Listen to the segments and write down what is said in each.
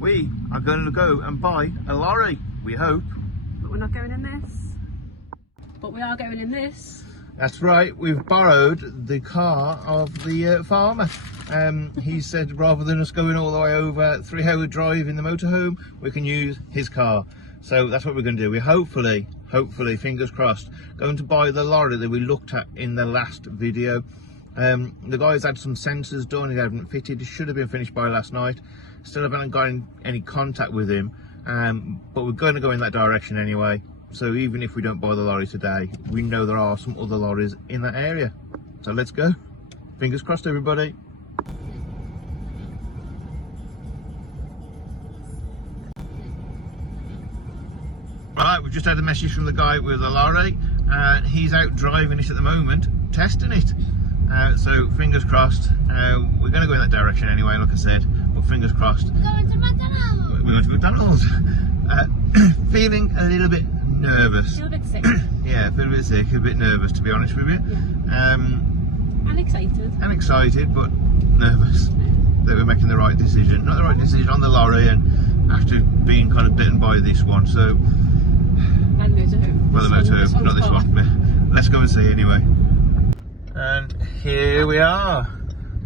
we are going to go and buy a lorry, we hope. But we're not going in this. But we are going in this. That's right, we've borrowed the car of the farmer. He said rather than us going all the way over 3-hour drive in the motorhome, we can use his car. So that's what we're going to do. We're hopefully, fingers crossed, going to buy the lorry that we looked at in the last video. The guys had some sensors done, he hadn't fitted, it should have been finished by last night. Still haven't got any contact with him, but we're going to go in that direction anyway. So even if we don't buy the lorry today, we know there are some other lorries in that area. So let's go. Fingers crossed, everybody. Right, we've just had a message from the guy with the lorry. He's out driving it at the moment, testing it. So fingers crossed. We're going to go in that direction anyway, like I said. But fingers crossed. We're going to McDonald's. We're going to McDonald's. Feeling a little bit nervous. Feel a bit sick. Yeah, feel a bit sick, a bit nervous to be honest with you. Yeah. And excited. And excited, but nervous that we're making the right decision. Not the right decision on the lorry, and after being kind of bitten by this one. So. And motorhome. Well, the motorhome, not this one. Let's go and see anyway. And here we are.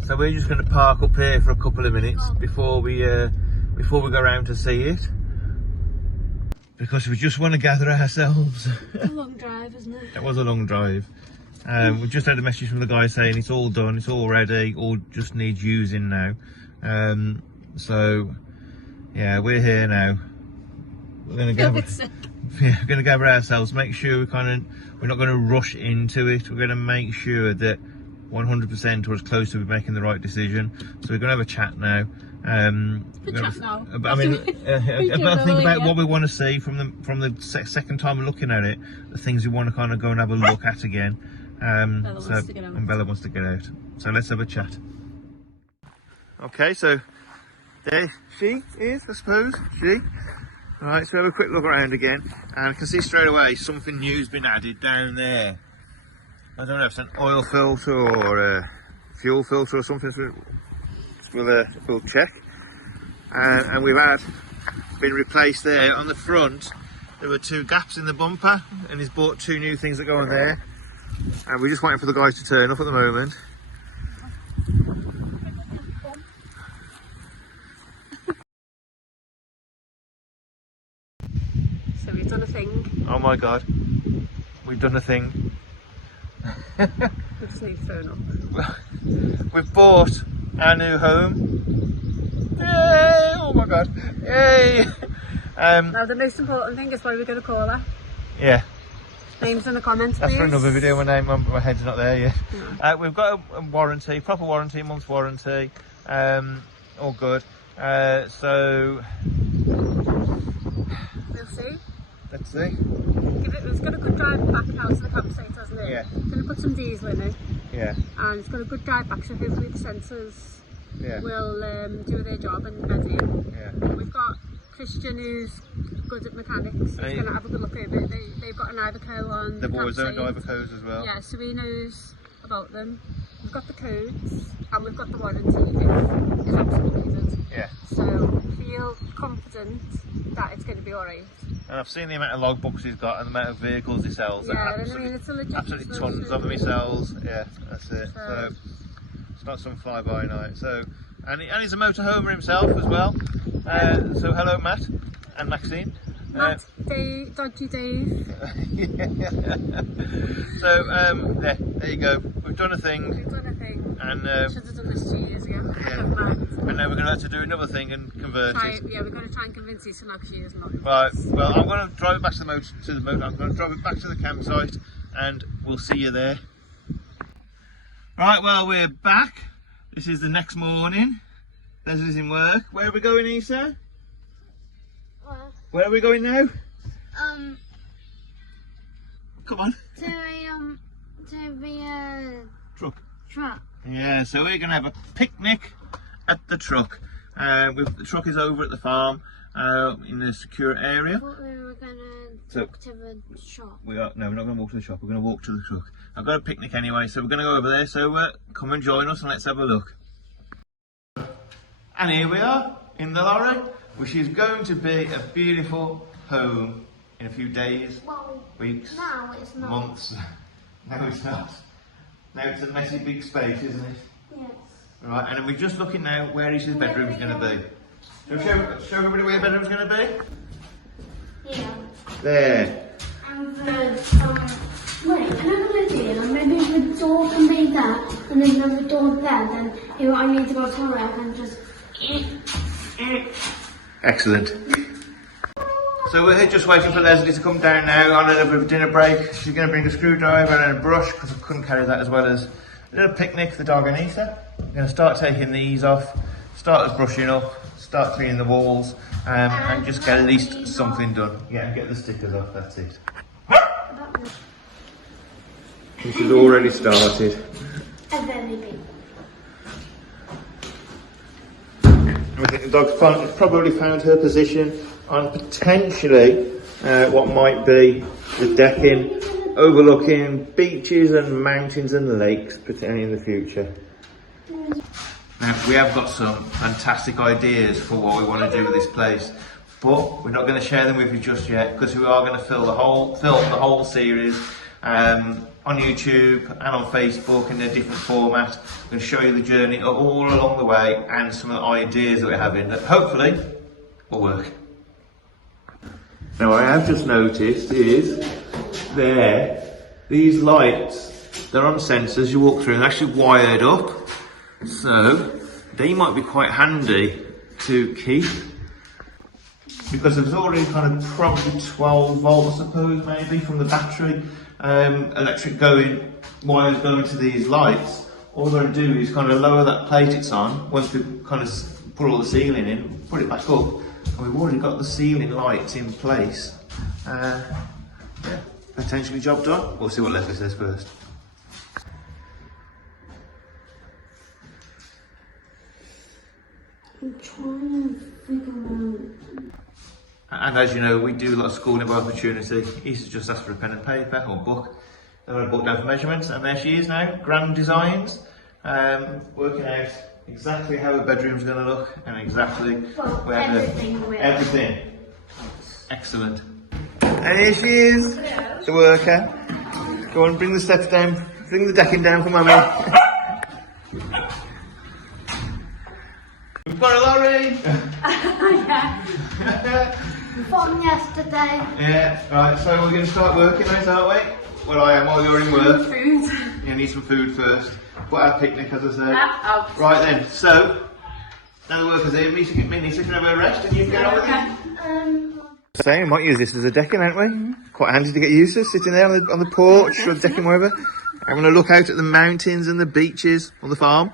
So we're just going to park up here for a couple of minutes before we go around to see it, because we just want to gather ourselves. It's a long drive, isn't it? It was a long drive. We've just had a message from the guy saying it's all done, it's all ready, all just needs using now. So yeah, we're here now. We're going to gather ourselves, make sure we're not going to rush into it. We're going to make sure that 100% or as close to making the right decision. So we're going to have a chat now. I mean, think about what we want to see from the second time we're looking at it, the things we want to kind of go and have a look at again. And Bella wants to get out. So let's have a chat. Okay, so there she is, I suppose. Right, so have a quick look around again, and I can see straight away something new's been added down there. I don't know if it's an oil filter or a fuel filter or something. We'll check. And we've been replaced there on the front. There were 2 gaps in the bumper, and he's bought 2 new things that go on there. And we're just waiting for the guys to turn up at the moment. So we've done a thing. Oh my god, we've done a thing. We just need to turn up. We've bought our new home. Yay! Oh my god! Yay! Now the most important thing is what we're going to call her. Yeah. Names in the comments, That's please. for another video. My head's not there yet. No. We've got a warranty, proper warranty, a month's warranty. All good. So we'll see. Let's see. It's got a good drive back out to the campsite, hasn't it? Yeah. It's going to put some diesel in it. Yeah. And it's got a good drive back, so hopefully the sensors will do their job and head in. Yeah. We've got Christian, who's good at mechanics. He's going to have a good look over it. They've got an Iveco on the They've always owned campsite. Ivecos as well. Yeah, so he knows about them. We've got the codes and we've got the warranty. It's absolutely needed. Yeah. So feel confident that it's going to be alright. And I've seen the amount of logbooks he's got and the amount of vehicles he sells. Yeah, I mean, it's a legit absolutely tons of them he sells. Yeah, that's it. So it's not some fly-by-night. So and he's a motorhomer himself as well. So hello, Matt and Maxine. Matt, Dave, Dodgy Dave. So there you go. We've done a thing. And should have done this 2 years ago. Yeah. And now we're going to have to do another thing and convert it. Yeah, we're going to try and convince you to knock she is not. Right. Well, I'm going to drive it back to the motor. I'm going to drive it back to the campsite, and we'll see you there. Right. Well, we're back. This is the next morning. Leslie's in work. Where are we going, Isa? Where are we going now? Come on. To the truck. Yeah, so we're going to have a picnic at the truck. The truck is over at the farm in a secure area. I thought we were going to walk to the shop. No, we're not going to walk to the shop. We're going to walk to the truck. I've got a picnic anyway, so we're going to go over there. So come and join us and let's have a look. And here we are. in the lorry, which is going to be a beautiful home in a few days, weeks, months. No, it's not. Now it's a messy big space, isn't it? Yes. Right, and we're just looking now where his bedroom's going to be. Show everybody where your bedroom's going to be? Yeah. There. And wait, another idea, maybe the door can be there, and then another door there, then if I need to go to the toilet, I can just... Excellent. So we're here just waiting for Leslie to come down now on another dinner break. She's going to bring a screwdriver and a brush, because I couldn't carry that, as well as a little picnic for the dog and Ethan. We're going to start taking these off, start us brushing up, start cleaning the walls, and just get at least something done. Yeah, get the stickers off, that's it. This has already started. A very big. I think the dog's probably found her position on potentially what might be the decking overlooking beaches and mountains and lakes potentially in the future. Now, we have got some fantastic ideas for what we want to do with this place, but we're not going to share them with you just yet, because we are going to film the whole series on YouTube and on Facebook in a different format. I'm going to show you the journey all along the way and some of the ideas that we're having that hopefully will work. Now, what I have just noticed is these lights, they're on sensors you walk through and they're actually wired up, so they might be quite handy to keep, because there's already kind of probably 12 volts, I suppose, maybe from the battery electric wires going to these lights. All we're going to do is kind of lower that plate it's on once we kind of put all the ceiling in, put it back up, and we've already got the ceiling lights in place. Yeah, potentially job done. We'll see what Leslie says first. I'm trying to figure out. And as you know, we do a lot of schooling by opportunity. Easter just asked for a pen and paper or book. Then I booked down for measurements, and there she is now, grand designs, working out exactly how her bedroom's going to look and exactly where everything. Excellent. And here she is, the worker. Go on, bring the steps down, bring the decking down for Mummy. We've got a lorry. From yesterday. Yeah, right, so we're going to start working now, aren't we? Well, I am while you're in work. Food. You need some food first. Put our picnic, as I said. Right then, so, now the workers here, Misa can have a rest and you can get on with it. So, we might use this as a decking, aren't we? Quite handy to get used to, sitting there on the porch or the decking, wherever. I'm going to look out at the mountains and the beaches on the farm.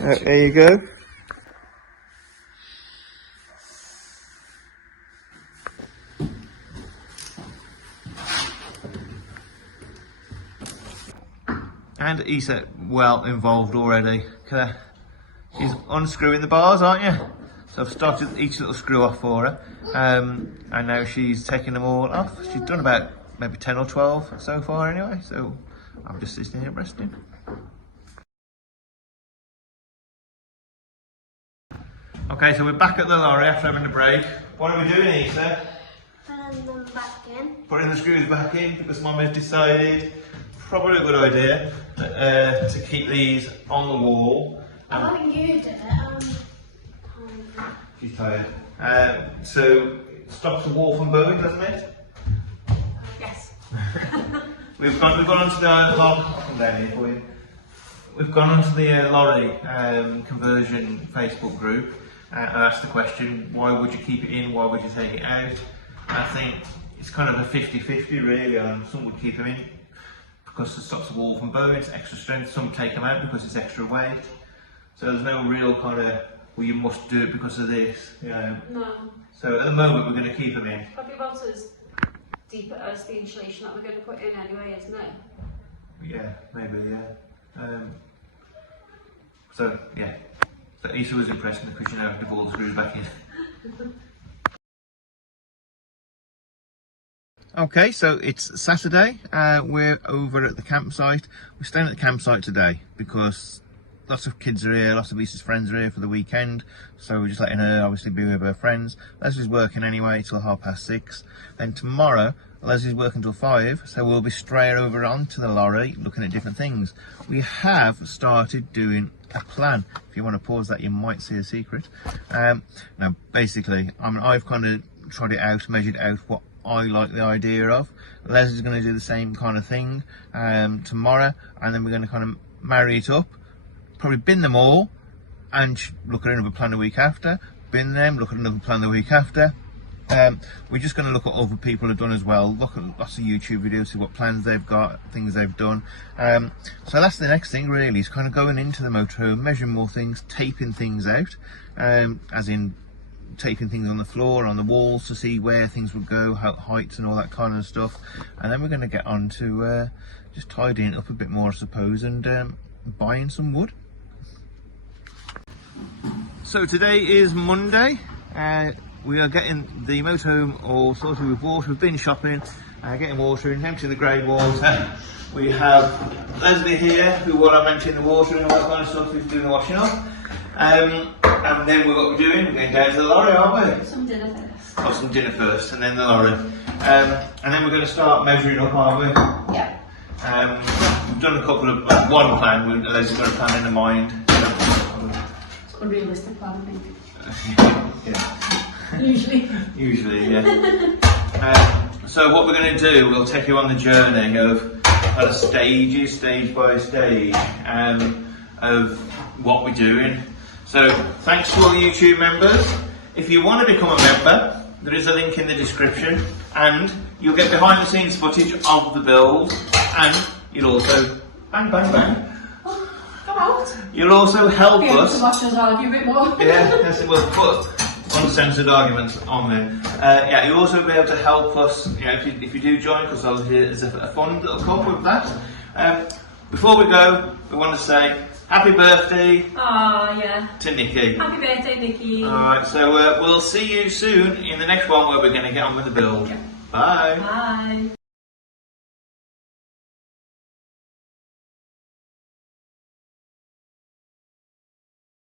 There you go. And Isa, well involved already. She's unscrewing the bars, aren't you? So I've started each little screw off for her. And now she's taking them all off. She's done about maybe 10 or 12 so far anyway. So I'm just sitting here resting. Okay, so we're back at the lorry after having a break. What are we doing, Isa? Putting them back in. Putting the screws back in, because Mum has decided, probably a good idea, to keep these on the wall. I haven't used it. She's tired. So it stops the wall from bowing, doesn't it? Yes. We've gone onto the lorry. We've gone onto the lorry conversion Facebook group and asked the question: why would you keep it in? Why would you take it out? And I think it's kind of a 50-50 really. Some would keep them in because it stops the wall from bowing, it's extra strength. Some take them out because it's extra weight. So there's no real kind of, well, you must do it because of this, you know. No. So at the moment we're going to keep them in. Probably about as deep as the insulation that we're going to put in anyway, isn't it? Yeah, maybe, yeah. So yeah. So Isa was impressed because you know to pull the screws back in. Okay, so it's Saturday. We're over at the campsite. We're staying at the campsite today because lots of kids are here, lots of Lisa's friends are here for the weekend, so we're just letting her obviously be with her friends. Leslie's working anyway till 6:30. Then tomorrow Leslie's working till 5, so we'll be straight over onto the lorry looking at different things. We have started doing a plan. If you want to pause that, you might see a secret. Now basically, I've kind of tried it out, measured out what I like the idea of. Leslie's going to do the same kind of thing tomorrow, and then we're going to kind of marry it up, probably bin them all and look at another plan the week after, bin them, look at another plan the week after. We're just going to look at what other people have done as well, look at lots of YouTube videos, see what plans they've got, things they've done. So that's the next thing really, is kind of going into the motorhome, measuring more things, taping things out, as in taping things on the floor, on the walls, to see where things would go, how heights and all that kind of stuff. And then we're going to get on to just tidying it up a bit more, I suppose, and buying some wood. So today is Monday. We are getting the motorhome all sorted with water. We've been shopping, getting water in, emptying the grey water. We have Leslie here, who will have emptying the water and all that kind of stuff, who's doing the washing up. And then what we're doing, we're going down to the lorry, aren't we? Some dinner first. Oh, some dinner first, and then the lorry. And then we're going to start measuring up, aren't we? Yeah. We've done a couple of, one plan, Leslie's got a plan in mind. It's an unrealistic plan, I think. Yeah. Usually, yeah. So what we're going to do, we'll take you on the journey of kind of stages, stage by stage, of what we're doing. So thanks to all the YouTube members. If you want to become a member, there is a link in the description, and you'll get behind the scenes footage of the build, and you'll also bang bang bang. Come out. You'll also help us. To watch us argue a bit more. Yeah, yes, we'll put uncensored arguments on there. Yeah, you'll also be able to help us, you know, if you do join, because there's a fun little cup with that. Before we go, we want to say happy birthday to Nikki. Happy birthday, Nikki. Alright, so we'll see you soon in the next one where we're going to get on with the build. Yeah. Bye. Bye.